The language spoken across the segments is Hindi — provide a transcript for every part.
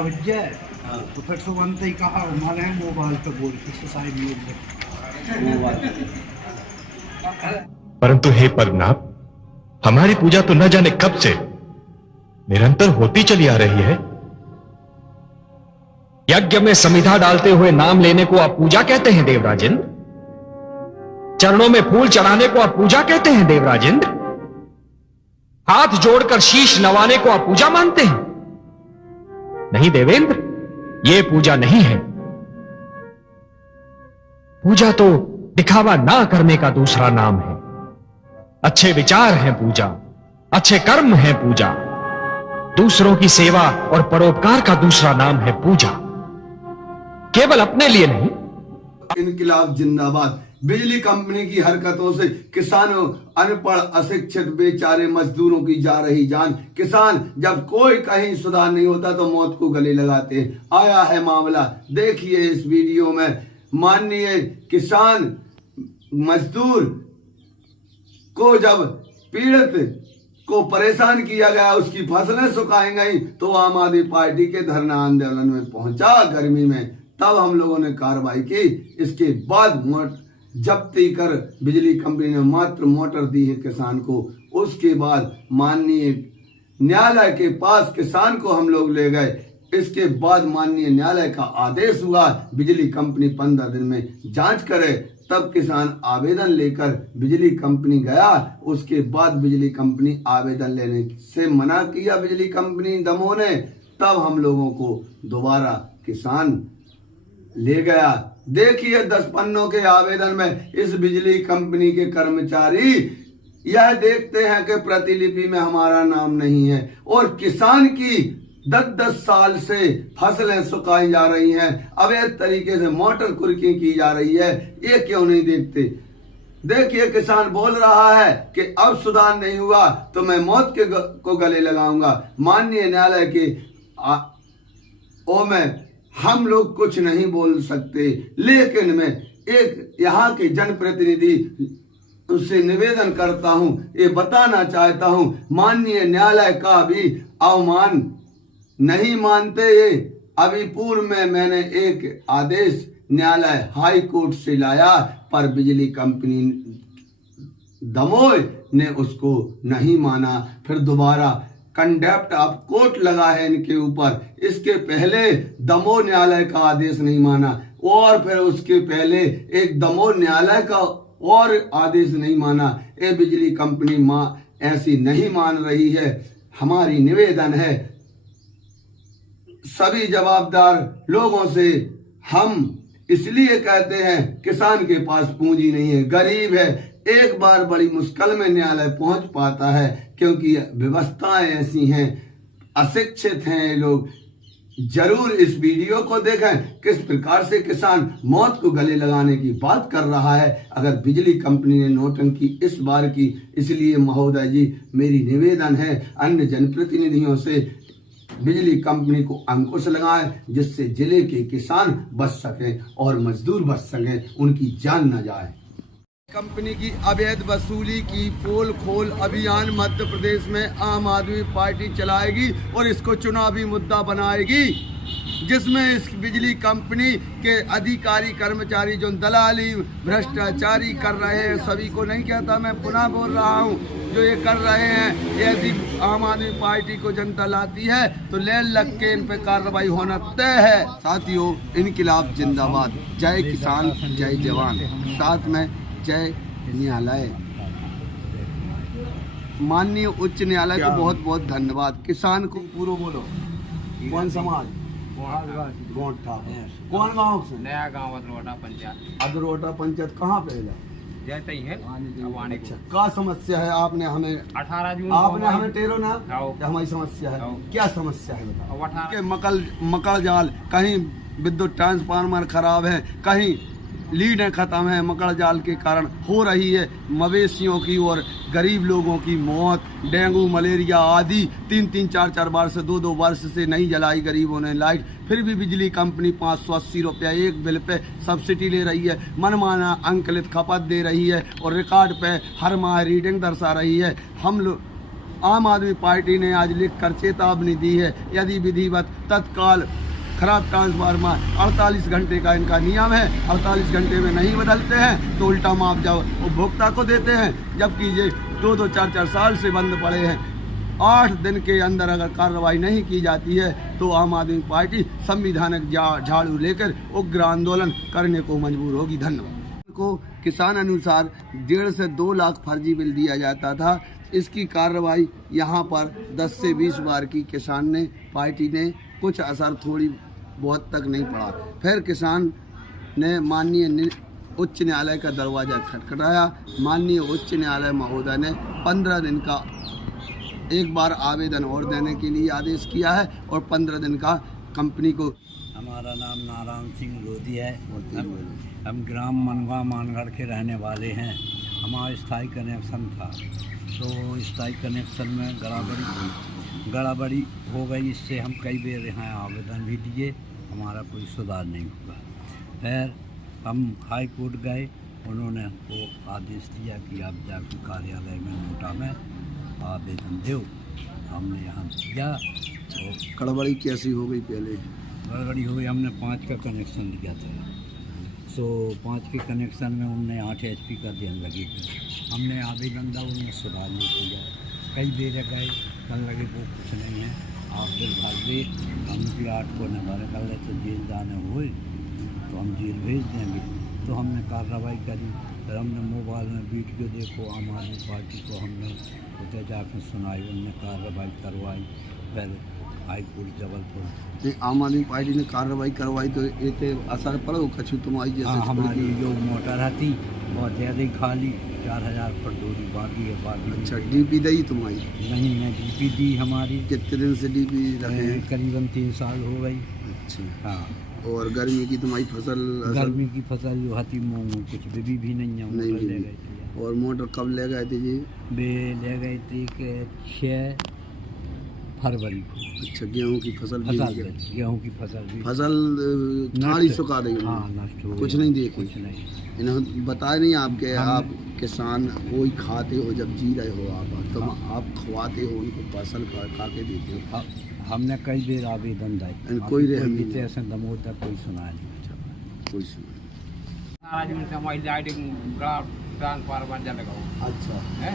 हुज्जा है तो फिर सुबह ही कहा माने मोबाइल पे बोल के साइड में परंतु हे पद्मनाभ, हमारी पूजा तो न जाने कब से निरंतर होती चली आ रही है। यज्ञ में समिधा डालते हुए नाम लेने को आप पूजा कहते हैं देवराजेंद्र? चरणों में फूल चढ़ाने को आप पूजा कहते हैं देवराजेंद्र? हाथ जोड़कर शीश नवाने को आप पूजा मानते हैं? नहीं देवेंद्र, यह पूजा नहीं है। पूजा तो दिखावा ना करने का दूसरा नाम है। अच्छे विचार हैं पूजा, अच्छे कर्म हैं पूजा। दूसरों की सेवा और परोपकार का दूसरा नाम है पूजा, केवल अपने लिए नहीं। इनकलाब जिंदाबाद। बिजली कंपनी की हरकतों से किसानों, अनपढ़, अशिक्षित, बेचारे मजदूरों की जा रही जान। किसान जब कोई कहीं सुधार नहीं होता तो मौत को गले लगाते हैं। आया है मामला, देखिए इस वीडियो में। माननीय किसान मजदूर को जब पीड़ित को परेशान किया गया, उसकी फसलें सुखाई गई, तो आम आदमी पार्टी के धरना आंदोलन में पहुंचा गर्मी में। तब हम लोगों ने कार्रवाई की। इसके बाद जब्ती कर बिजली कंपनी ने मात्र मोटर दी है किसान को। उसके बाद माननीय न्यायालय के पास किसान को हम लोग ले गए। इसके बाद माननीय न्यायालय का आदेश हुआ बिजली कंपनी 15 दिन में जांच करे। तब किसान आवेदन लेकर बिजली कंपनी गया। उसके बाद बिजली कंपनी आवेदन लेने से मना किया बिजली कंपनी दमोह ने। तब हम लोगों को दोबारा किसान ले गया। देखिए 10 पन्नों के आवेदन में इस बिजली कंपनी के कर्मचारी यह देखते हैं कि प्रतिलिपि में हमारा नाम नहीं है, और किसान की 10-10 साल से फसलें सुखाई जा रही हैं, अवैध तरीके से मोटर कुर्की की जा रही है। ये क्यों नहीं देखते? देखिए किसान बोल रहा है कि अब सुधार नहीं हुआ तो मैं मौत को गले लगाऊंगा। माननीय न्यायालय के में हम लोग कुछ नहीं बोल सकते, लेकिन मैं एक यहाँ के जनप्रतिनिधि उससे निवेदन करता हूँ, ये बताना चाहता हूँ, माननीय न्यायालय का भी अवमान नहीं मानते ये। अभी पूर्व में मैंने एक आदेश न्यायालय हाई कोर्ट से लाया, पर बिजली कंपनी दमोह ने उसको नहीं माना। फिर दोबारा कंडेप्ट ऑफ कोर्ट लगा है इनके ऊपर। इसके पहले दमोह न्यायालय का आदेश नहीं माना, और फिर उसके पहले एक दमोह न्यायालय का और आदेश नहीं माना। ये बिजली कंपनी ऐसी नहीं मान रही है। हमारी निवेदन है सभी जवाबदार लोगों से, हम इसलिए कहते हैं किसान के पास पूंजी नहीं है, गरीब है, एक बार बड़ी मुश्किल में न्यायालय पहुंच पाता है, क्योंकि व्यवस्थाएं ऐसी हैं, अशिक्षित हैं ये लोग। जरूर इस वीडियो को देखें, किस प्रकार से किसान मौत को गले लगाने की बात कर रहा है। अगर बिजली कंपनी ने नौटंकी इस बार की, इसलिए महोदय जी मेरी निवेदन है अन्य जनप्रतिनिधियों से, बिजली कंपनी को अंकुश लगाएं, जिससे जिले के किसान बच सकें और मजदूर बच सकें, उनकी जान न जाए। कंपनी की अवैध वसूली की पोल खोल अभियान मध्य प्रदेश में आम आदमी पार्टी चलाएगी और इसको चुनावी मुद्दा बनाएगी, जिसमें इस बिजली कंपनी के अधिकारी कर्मचारी जो दलाली भ्रष्टाचारी कर रहे हैं, सभी को नहीं कहता, मैं पुनः बोल रहा हूं, जो ये कर रहे हैं, यदि आम आदमी पार्टी को जनता लाती है तो ले लग के इन पे कार्रवाई होना तय है। साथियों, इनकलाब जिंदाबाद। जय किसान, जय जवान, साथ में जय न्यायालय। माननीय उच्च न्यायालय को बहुत बहुत धन्यवाद। किसान को पूरा बोलो। कौन समाज? गोंठा। कौन गांव से? नया गांव अदरोटा पंचायत। अदरोटा पंचायत कहाँ पे है? जैसे ही है। अच्छा, क्या समस्या है? आपने हमें 18 जून आपने हमें टेरो ना, क्या हमारी समस्या है? क्या समस्या है बताओ। मकड़ जाल, कहीं विद्युत ट्रांसफार्मर खराब है, कहीं लीडें खत्म है, मकड़ जाल के कारण हो रही है मवेशियों की और गरीब लोगों की मौत। डेंगू, मलेरिया आदि 3-3, 4-4 बार से 2-2 वर्ष से नहीं जलाई गरीबों ने लाइट, फिर भी बिजली कंपनी 580 रुपया एक बिल पे सब्सिडी ले रही है, मनमाना अंकलित खपत दे रही है और रिकॉर्ड पे हर माह रीडिंग दर्शा रही है। हम लोग आम आदमी पार्टी ने आज लिखकर चेतावनी दी है, यदि विधिवत तत्काल खराब ट्रांसफार्मर 48 घंटे का इनका नियम है, 48 घंटे में नहीं बदलते हैं तो उल्टा मुआवजा उपभोक्ता को देते हैं, जबकि ये 2-2, 4-4 साल से बंद पड़े हैं। 8 दिन के अंदर अगर कार्रवाई नहीं की जाती है तो आम आदमी पार्टी संविधानिक झाड़ू लेकर उग्र आंदोलन करने को मजबूर होगी। धन्यवाद। को किसान अनुसार 1.5 से 2 लाख फर्जी बिल दिया जाता था। इसकी कार्रवाई यहाँ पर 10 से 20 बार की किसान ने, पार्टी ने, कुछ असर थोड़ी बहुत तक नहीं पड़ा। फिर किसान ने माननीय उच्च न्यायालय का दरवाज़ा खटखटाया। माननीय उच्च न्यायालय महोदय ने 15 दिन का एक बार आवेदन और देने के लिए आदेश किया है और 15 दिन का कंपनी को। हमारा नाम नारायण सिंह लोधी है। हम ग्राम मनवा मानगढ़ के रहने वाले हैं। हमारा स्थायी कनेक्शन था, तो स्थायी कनेक्शन में गड़बड़ी हो गई। इससे हम कई बार यहाँ आवेदन भी दिए, हमारा कोई सुधार नहीं हुआ। फिर हम हाई कोर्ट गए, उन्होंने हमको आदेश दिया कि आप जाकर कार्यालय में नोटा में आवेदन दो। हमने यहाँ दिया। तो गड़बड़ी कैसी हो गई? पहले गड़बड़ी हो गई, हमने 5 का कनेक्शन लिया था। सो 5 के कनेक्शन में उनने 8 HP का देने लगे थे। हमने आवेदन दिया, उन्होंने सुधार नहीं किया। कई देर गए, कल लगे वो कुछ नहीं है, आप फिर भागे। हम भी 8 को नवारे कर ले तो जेल जाने हुए तो हम जेल भेज देंगे। तो हमने कार्रवाई करी। फिर हमने मोबाइल में वीडियो देखो, आम आदमी पार्टी को हमने उधर जाकर सुनाई, उनने कार्रवाई करवाई। फिर हाई कोर्ट जबलपुर। आम आदमी पार्टी ने कार्रवाई करवाई तो ये असर पड़ो कछु तुम्हारी जैसे? हमारी जो मोटर थी बहुत ज़्यादा खाली 4000 फुट दूरी बाकी है। बाकी अच्छा, डीपी दी तुम्हारी? नहीं, मैं डीपी दी हमारी। कितने दिन से डीपी रहे हैं? करीबन 3 साल हो गई। अच्छा, हाँ। और गर्मी की तुम्हारी फसल? गर्मी की फसल जो हती मूंग कुछ भी नहीं है, नहीं ले गए थे। और मोटर कब ले गए थे जी? वे ले गए थे कि 6 फरवरी को। अच्छा, गेहूं की फसल भी? गेहूं की फसल भी। फसल नाड़ी सुखा रही? हाँ, नष्ट हो गई। कुछ नहीं देखी? कुछ नहीं। इन्होंने बताया नहीं आपके? आप किसान वो ही खाते हो जब जी रहे हो आप, तो आप खवाते हो उनको, फसल खा के देते हो। हमने कई देर आवेदन दिए, कोई ऐसे दमोह तक कोई सुनाया नहीं। कोई सुना? ट्रांसफार्मर जल गया। अच्छा है,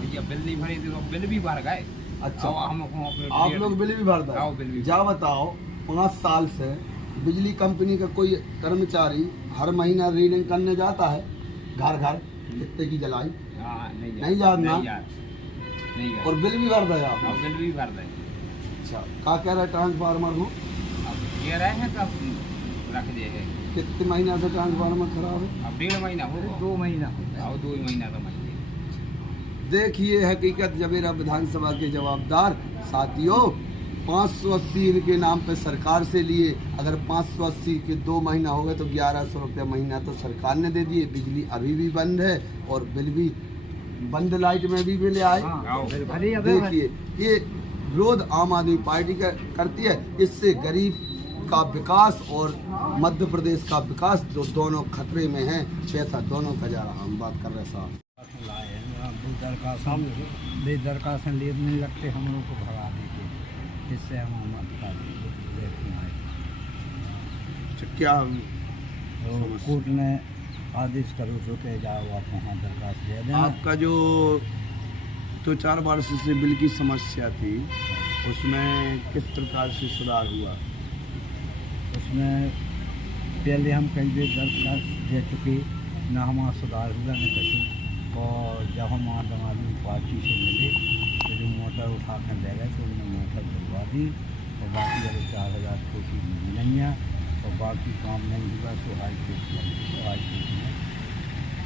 भैया बिल नहीं भरे थे तो बिल भी भर गए। अच्छा, हम आप लोग बिल भी भरते आओ, बिल भी। हो? जा बताओ, 5 साल से बिजली कंपनी का कोई कर्मचारी हर महीना रीडिंग करने जाता है घर घर कितने की जलाई? नहीं जानना? नहीं। और बिल भी भर दे आप? बिल भी भर दे। अच्छा, क्या कह रहे ट्रांसफार्मर को? अब ये रहे हैं कब रख दिए है। कितने महीना से ट्रांसफार्मर खराब है? अब 1.5 महीना हो गया। 2 महीना हो गया। 2 महीना तो महीने। देखिए हकीकत जबेरा विधानसभा के जवाबदार साथियों, 580 इनके नाम पे सरकार से लिए। अगर 580 के 2 महीना हो गए तो 1100 रुपये महीना तो सरकार ने दे दिए। बिजली अभी भी बंद है और बिल भी बंद, लाइट में भी बिल आए। देखिए ये विरोध आम आदमी पार्टी का करती है। इससे गरीब का विकास और मध्य प्रदेश का विकास जो दोनों खतरे में हैं, पैसा दोनों का जा रहा। हम बात कर रहे साहब दरखास्त लेने लगते, हम लोग को भगा देते। इससे हम देखना है क्या तो कोर्ट ने आदेश करो तो के जाओ आप वहाँ दरखास्त दे देना। आपका जो 2-4 वर्ष से बिल की समस्या थी उसमें किस प्रकार से सुधार हुआ? उसमें पहले हम कई बार दरखास्त दे चुके, न हमारा सुधार हुआ न कुछ। और जब हम आम आदमी पार्टी से मिले तो जो मोटर उठा कर ले गए तो उन्होंने मोटर दिलवा दी और बाकी अगर 4000 फुट की नहीं है और बाकी काम नहीं हुआ तो हाई कोर्ट ने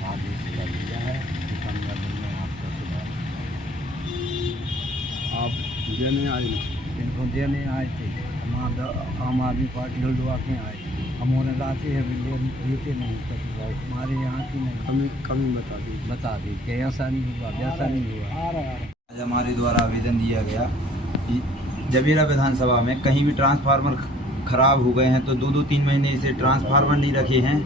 आदेश कर दिया है कि 15 दिन में आपका सुधार। आप देने आए? इनको देने आए थे, आम आदमी पार्टी हल्द्वार के आए। हम उन्हें लाते हैं लेते नहीं, हमारे यहाँ की नहीं। कमी बता दी कि ऐसा नहीं हुआ, वैसा नहीं हुआ। आज हमारे द्वारा आवेदन दिया गया कि जबेरा विधानसभा में कहीं भी ट्रांसफार्मर खराब हो गए हैं तो 2-2-3 महीने से ट्रांसफार्मर नहीं रखे हैं,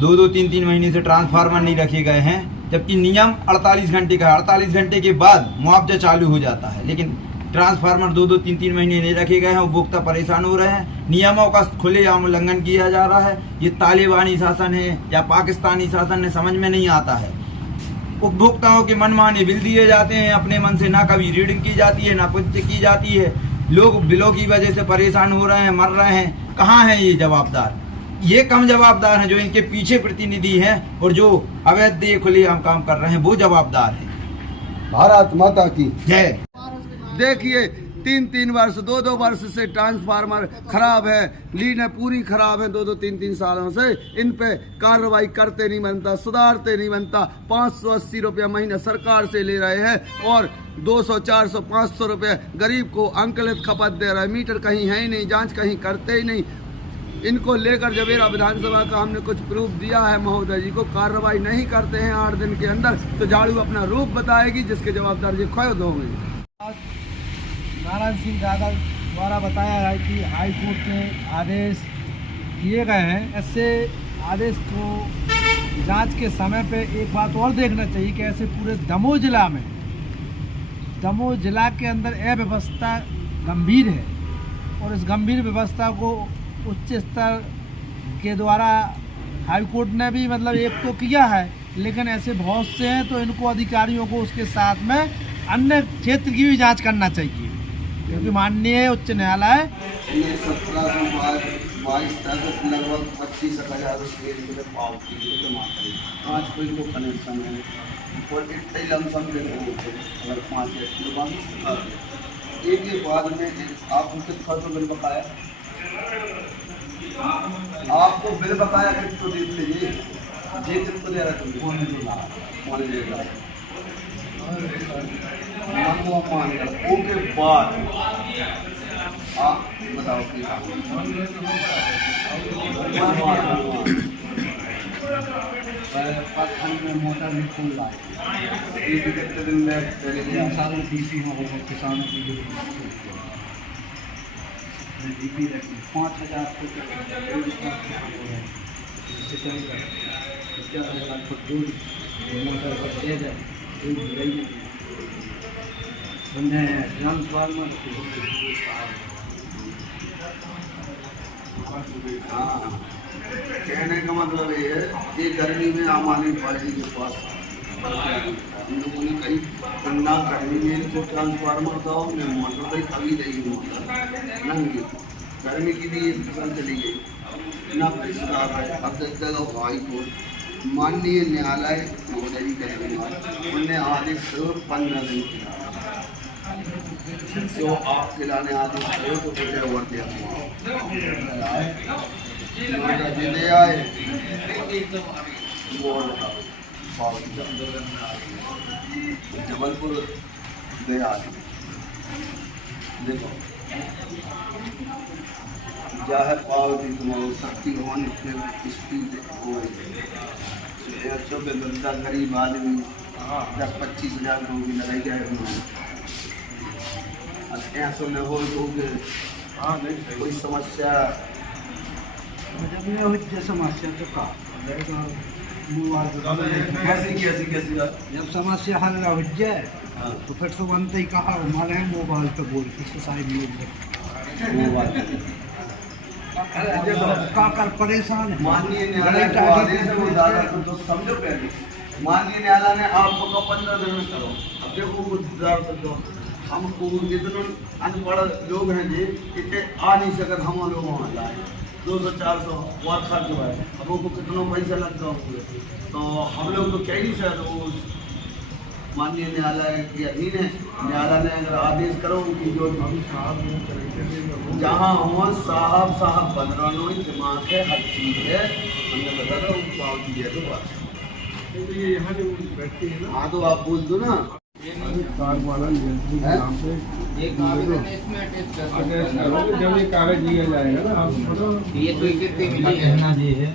2-2-3-3 महीने से ट्रांसफार्मर नहीं रखे गए हैं जबकि नियम 48 घंटे का है। 48 घंटे के बाद मुआवजा चालू हो जाता है, लेकिन ट्रांसफार्मर 2-2, 3-3 महीने नहीं रखे गए हैं। उपभोक्ता परेशान हो रहे हैं, नियमों का खुलेआम उल्लंघन किया जा रहा है। ये तालिबानी शासन है या पाकिस्तानी शासन है, समझ में नहीं आता है। उपभोक्ताओं के मनमाने बिल दिए जाते हैं अपने मन से, ना कभी रीडिंग की जाती है ना कुछ की जाती है। लोग बिलों की वजह से परेशान हो रहे हैं, मर रहे हैं। कहाँ हैं ये जवाबदार? ये कम जवाबदार हैं जो इनके पीछे प्रतिनिधि हैं और जो अवैध खुलेआम काम कर रहे हैं, वो जवाबदार हैं। भारत माता की जय। देखिए 3-3 वर्ष 2-2 वर्ष से ट्रांसफार्मर खराब है, लीडें पूरी खराब है 2-2, 3-3 सालों से। इन पे कार्रवाई करते नहीं बनता, सुधारते नहीं बनता। 580 रुपया महीना सरकार से ले रहे हैं और 200, 400, 500 रुपये गरीब को अंकलित खपत दे रहे हैं। मीटर कहीं है ही नहीं, जांच कहीं करते ही नहीं। इनको लेकर जवेरा विधानसभा का हमने कुछ प्रूफ दिया है महोदय जी को, कार्रवाई नहीं करते हैं 8 दिन के अंदर, तो झाड़ू अपना रूप बताएगी, जिसके जवाबदार जी खुद होंगे। नारायण सिंह यादव द्वारा बताया है कि हाई कोर्ट के आदेश दिए गए हैं। ऐसे आदेश को जांच के समय पे एक बात और देखना चाहिए कि ऐसे पूरे दमोह जिला में, दमोह जिला के अंदर अव्यवस्था गंभीर है और इस गंभीर व्यवस्था को उच्च स्तर के द्वारा हाई कोर्ट ने भी मतलब एक तो किया है, लेकिन ऐसे बहुत से हैं, तो इनको अधिकारियों को उसके साथ में अन्य क्षेत्र की भी जांच करना चाहिए, क्योंकि माननीय उच्च न्यायालय 1722 तक लगभग 25,000 रुपये पाव की जमा करी। 5 कोई को कनेक्शन है और इतने लमसम के अगर 5 एक के बाद में आपको कितना तो बिल बकाया, आपको बिल बकाया कितना देते जी कितना दे रहा तुम कौन दे रहा के बाद आप बताओ मोटर भी खुल रहा है। ये कितने दिन में पहले सालों डीपी में होगा किसानों की डीपी रखी 5,000 मोटर दे जाए ट्रांसफार्मर। कहने का मतलब ये है कि गर्मी में आम आदमी पार्टी के पास हम लोगों ने कही ठंडा गर्मी में तो ट्रांसफार्मर था, हमने मोटर भाई कभी नहीं मोटर नंगी गर्मी की भी एक फसल चली गई ना पिछड़ा है। अब तक हाई कोर्ट माननीय न्यायालय महोदय जी के उनने आदेश 15 दिन किया, जो आप खिलाने आदेश करो तो कुछ अवार्ड दिया जिले आए जबलपुर गया। देखो चाहे पावती तुम्हारी शक्ति भवन स्पीड हो बंदा गरीब आदमी 10-25 हज़ार को भी लगाई जाए ऐसा न हो कोई समस्या समस्या तो का कैसी जब समस्या हल हो जाए तो फिर तो बनते ही कहा हमारे मोबाइल पे बोल किसी साइड मोबाइल का परेशान है। माननीय न्यायालय का आदेश है तो समझो पहले माननीय न्यायालय ने आपको तो 15 दिन में करो। अब देखो हमको जितने अनपढ़ लोग हैं जी इतने आ नहीं सकते, हम लोग वहाँ लाए 200-400 बहुत खर्च हुआ है। अब उनको कितना पैसा लगता होगा, तो हम लोग तो कह नहीं सकते। माननीय न्यायालय के अधीन है, न्यायालय ने अगर आदेश करो कि जो जहाँ हो साहब बदरानो दिमाग है, हर चीज़ है, हमने बता दो पावती दे दो बात। हाँ तो आप बोल दो ना कार्ड वाला जब ये कागज दिया जाएगा ना आपको ये तो कितने मिली कहना ये है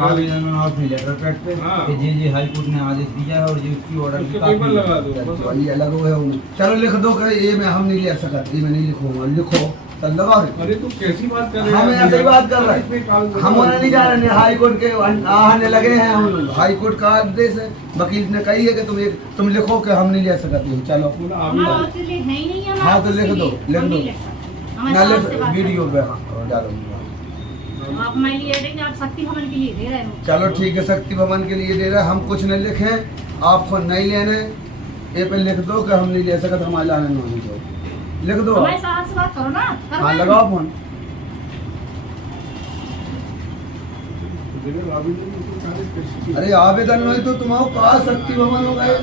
आवेदन और अपने लेटर पैड पे कि जी हाई कोर्ट ने आदेश दिया है और जी उसकी ऑर्डर भी पेपर लगा दो ये अलग हो गया। चलो लिख दो कि ये मैं हम नहीं ले सकते, ये मैं नहीं लिखूंगा, लिखो चल लगाओ रे। अरे तुम कैसी बात कर रहे हम ऐसे ही बात कर रहे हैं, हम होने नहीं जा रहे हैं। हाई कोर्ट के आने लगे हैं हम लोग। हाई कोर्ट का आदेश है, वकील ने कही है कि तुम लिखो कि हम नहीं ले सकते हो। चलो हाँ तो लिख दो, लिख दो ना, लिख वीडियो पे हाँ डालो। आप हमारे लिए देंगे, आप शक्ति भवन के लिए दे रहे हो। चलो ठीक है, शक्ति भवन के लिए दे रहे हैं। हम कुछ नहीं लिखे, आपको नहीं लेने, ये पे लिख दो कि हम नहीं ले सकते, हमारे लाने नहीं दो, लिख दो। हमारे साहब से बात करो ना। हाँ लगाओ फोन। अरे आवेदन में तो तुम्हारा कहा शक्ति भवन हो गए,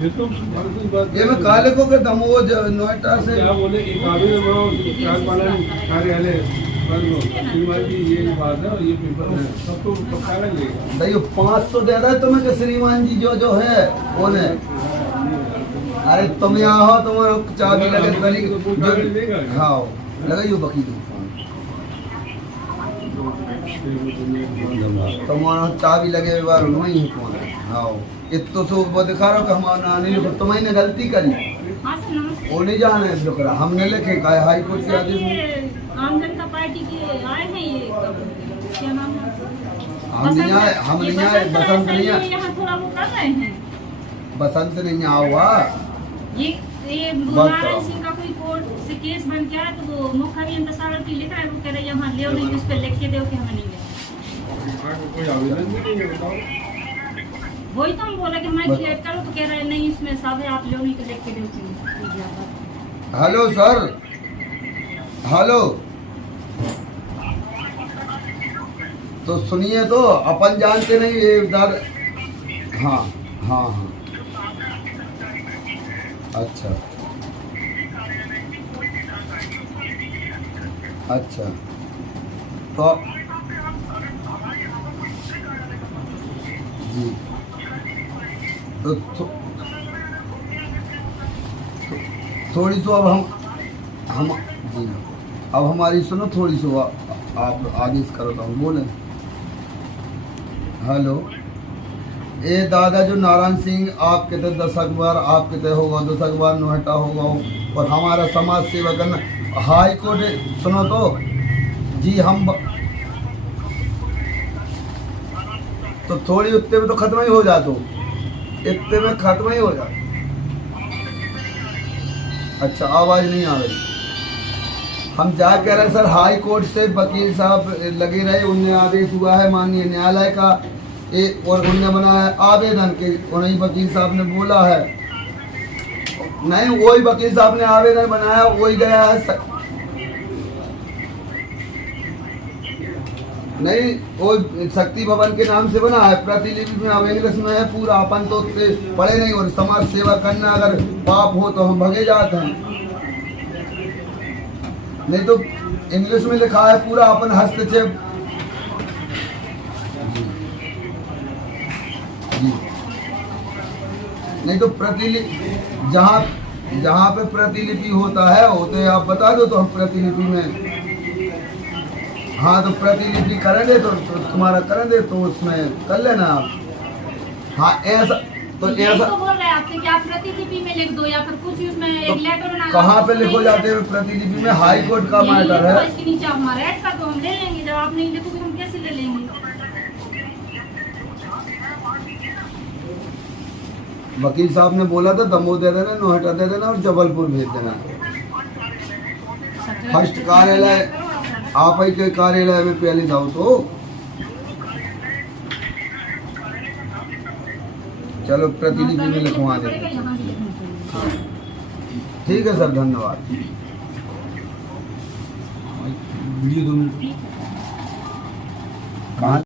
ये मैं काले को के दमोह नोएडा से क्या बोले कि काबिल कार्यपालन कार्यालय श्रीमान जी ये बात है और ये पेपर है सबको कागज लेगा। भाई 500 दे रहा है तुम्हें कि श्रीमान जी जो है कौन है। अरे तुम यहाँ हो, तुम्हारा चाबी लगे गली जो हाँ लगाइयो वकील तुम्हारा चाबी लगे बार नहीं कौन है। हाँ इतो सो वो दिखा रहा कि हमारा नहीं लिखो, तुम्हें गलती करी हाँ सर नमस्ते। वो नहीं जाने लिख रहा, हमने लिखे का हाई कोर्ट के आदेश में। ये आम जनता पार्टी के आए हैं, ये क्या नाम है, हम नहीं आए, हम नहीं आए, बसंत नहीं आए, यहाँ थोड़ा वो कर रहे हैं। बसंत नहीं आया हुआ। ये नारायण सिंह का कोई कोर्ट से केस बन गया है, तो वो मुखबिर इंतजार की लिख रहा है, वो कह रहे यहाँ ले नहीं, उस पर लिख के दो कि हमें नहीं लेना। कोई आवेदन भी नहीं है, बताओ। वही तो हम बोला कि हमारे क्लियर करो, तो कह रहे हैं नहीं इसमें सब है, आप ले नहीं तो लिख के दो। हेलो सर, हेलो तो सुनिए, तो अपन जानते नहीं ये दाद। हाँ हाँ हाँ अच्छा अच्छा तो जी तो थोड़ी सी अब हम जी अब हमारी सुनो थोड़ी सी आप आदेश करो तो हम बोले। हेलो ए दादा जो नारायण सिंह आपके तो 10 अखबार आपके तो होगा, 10 अखबार नोएडा होगा और हमारा समाज सेवा करना हाई कोर्ट सुनो तो जी हम तो थोड़ी उतने में तो खत्म ही हो जाते, इतने में खत्म ही हो जाते। अच्छा आवाज नहीं आ रही। हम जा कह रहे हैं सर हाई कोर्ट से वकील साहब लगे रहे, उनने आदेश हुआ है माननीय न्यायालय का और उनने बनाया है आवेदन के, उन्हीं वकील साहब ने बोला है नहीं, वही वकील साहब ने आवेदन बनाया, वही गया है नहीं, वो शक्ति भवन के नाम से बना है, प्रतिलिपि में अब इंग्लिश में है पूरा, अपन तो पढ़े नहीं, और समाज सेवा करना अगर पाप हो तो हम भगे जाते हैं, नहीं तो इंग्लिश में लिखा है पूरा, अपन हस्तक्षेप नहीं तो प्रतिलिपि जहाँ पे प्रतिलिपि होता है वो तो आप बता दो तो हम प्रतिलिपि में हाँ तो प्रतिलिपि करेंगे तो तुम्हारा करेंगे तो उसमें कर लेना आप। हाँ ऐसा तो ऐसा तो बोल रहे हैं आपसे कि आप प्रतिलिपि में लिख दो या फिर कुछ उसमें एक लेटर बना। कहाँ पे लिखो जाते हैं प्रतिलिपि में? हाई कोर्ट का मैटर है। इसके नीचे हमारा ऐड कर दो, हम ले लेंगे। जब आप नहीं लिखोगे हम कैसे ले लेंगे? वकील साहब ने बोला था दमोह दे देना, नोएडा दे देना और जबलपुर भेज देना। फर्स्ट कार्यालय आप ही के कार्यालय में पहले जाओ तो चलो प्रतिलिपि में लिखवा देंगे। ठीक है सर, धन्यवाद। Video 2 minute.